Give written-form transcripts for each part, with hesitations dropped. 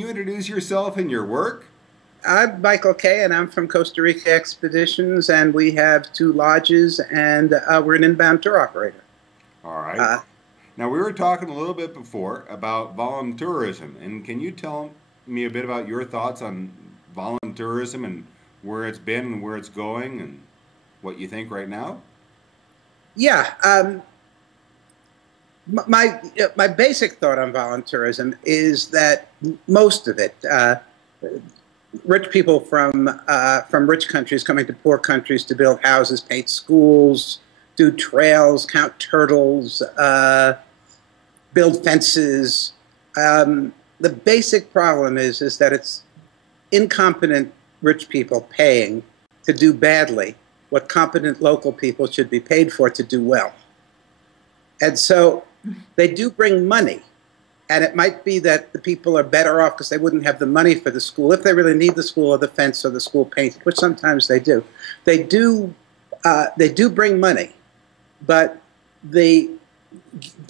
you introduce yourself and your work? I'm Michael Kay, and I'm from Costa Rica Expeditions, and we have two lodges, and we're an inbound tour operator. All right. Uh, Now, we were talking a little bit before about voluntourism, and can you tell me a bit about your thoughts on voluntourism and where it's been and where it's going and what you think right now? yeah, my basic thought on voluntourism is that most of it, rich people from rich countries coming to poor countries to build houses, paint schools, do trails, count turtles, build fences. The basic problem is that it's incompetent rich people paying to do badly what competent local people should be paid for to do well. And so they do bring money. And it might be that the people are better off because they wouldn't have the money for the school if they really need the school or the fence or the school painted, which sometimes they do. They do, they do bring money, but the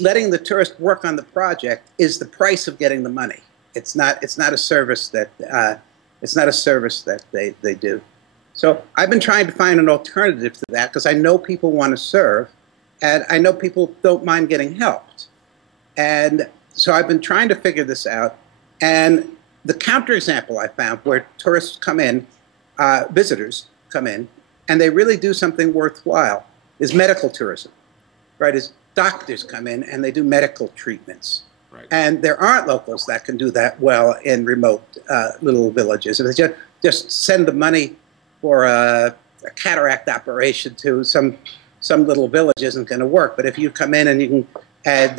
letting the tourist work on the project is the price of getting the money. It's not a service that they do. So I've been trying to find an alternative to that because I know people want to serve, and I know people don't mind getting helped. And so I've been trying to figure this out. And the counterexample I found where tourists come in, visitors come in, and they really do something worthwhile is medical tourism, right? Is doctors come in and they do medical treatments. Right. And there aren't locals that can do that well in remote little villages. If they just send the money for a cataract operation to some little village isn't going to work. But if you come in and you can add,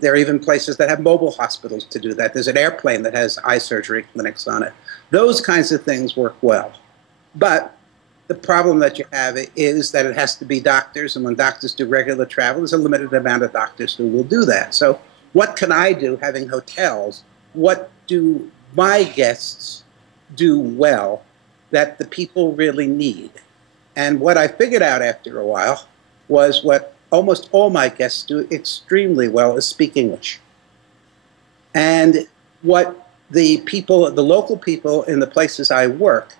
there are even places that have mobile hospitals to do that. There's an airplane that has eye surgery clinics on it. Those kinds of things work well. But the problem that you have is that it has to be doctors, and when doctors do regular travel, there's a limited amount of doctors who will do that. So what can I do having hotels? What do my guests do well that the people really need? And what I figured out after a while was what almost all my guests do extremely well is speak English. And what the people, the local people in the places I work,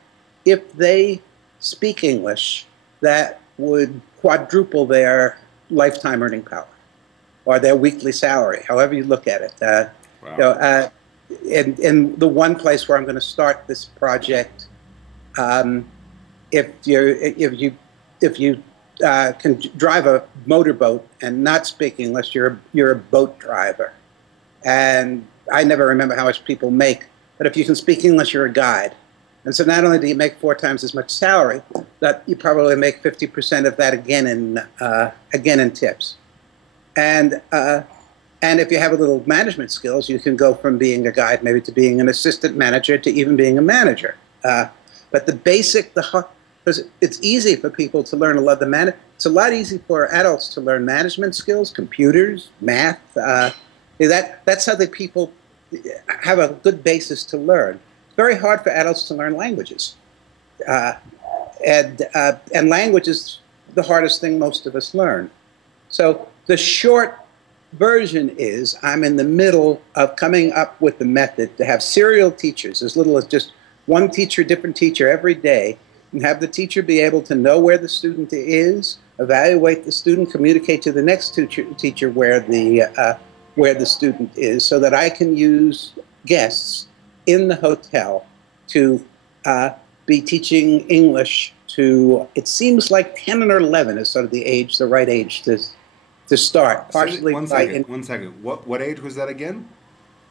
if they speak English, that would quadruple their lifetime earning power or their weekly salary, however you look at it. Wow. You know, in the one place where I'm going to start this project, if you can drive a motorboat and not speak English, you're a boat driver. And I never remember how much people make, but if you can speak English, you're a guide. And so not only do you make 4 times as much salary, but you probably make 50% of that again in tips. And if you have a little management skills, you can go from being a guide maybe to being an assistant manager to even being a manager. But the basic, because it's easy for people to learn a lot of it's a lot easier for adults to learn management skills, computers, math. That's how the people have a good basis to learn. It's very hard for adults to learn languages. And language is the hardest thing most of us learn. So the short version is I'm in the middle of coming up with the method to have serial teachers, as little as just one teacher, different teacher every day, and have the teacher be able to know where the student is, evaluate the student, communicate to the next teacher where the student is, so that I can use guests in the hotel to be teaching English to, it seems like 10 or 11 is sort of the right age to start. Partially one second. What age was that again?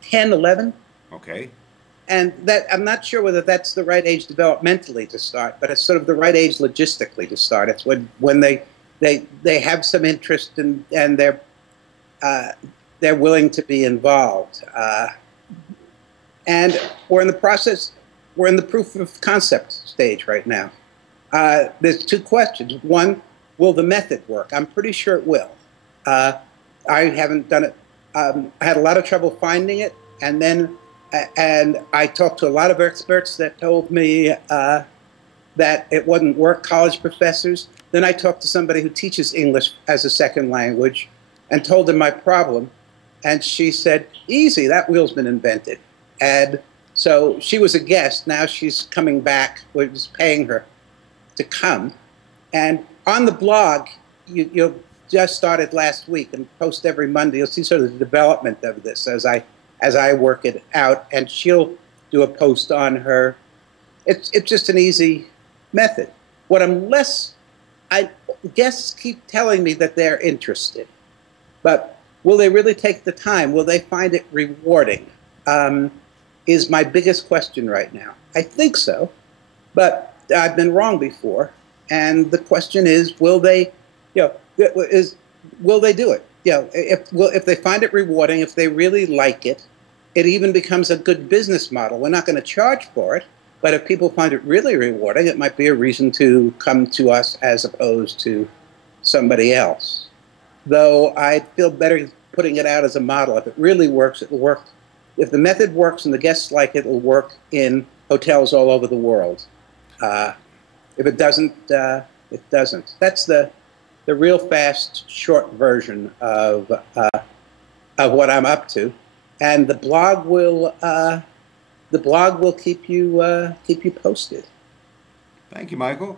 10, 11. Okay. And that I'm not sure whether that's the right age developmentally to start, but it's sort of the right age logistically to start. It's when they have some interest and they're willing to be involved. And we're in the process. We're in the proof of concept stage right now. There's 2 questions. One, will the method work? I'm pretty sure it will. I haven't done it. I had a lot of trouble finding it, and I talked to a lot of experts that told me that it wouldn't work, college professors. Then I talked to somebody who teaches English as a second language and told her my problem. And she said, easy, that wheel's been invented. And So she was a guest. Now she's coming back. We're just paying her to come. And on the blog, you'll just started last week and post every Monday. You'll see sort of the development of this as I work it out. And she'll do a post on her. It's just an easy method. What I'm less, guests keep telling me that they're interested, but will they really take the time? Will they find it rewarding? Is my biggest question right now. I think so, but I've been wrong before. And the question is, will they, will they do it? If they find it rewarding, if they really like it, it even becomes a good business model. We're not going to charge for it, but if people find it really rewarding, it might be a reason to come to us as opposed to somebody else. Though I feel better putting it out as a model. If it really works, it will work. If the method works and the guests like it, it will work in hotels all over the world. If it doesn't, it doesn't. That's the real fast, short version of what I'm up to, and the blog will keep you posted. Thank you, Michael.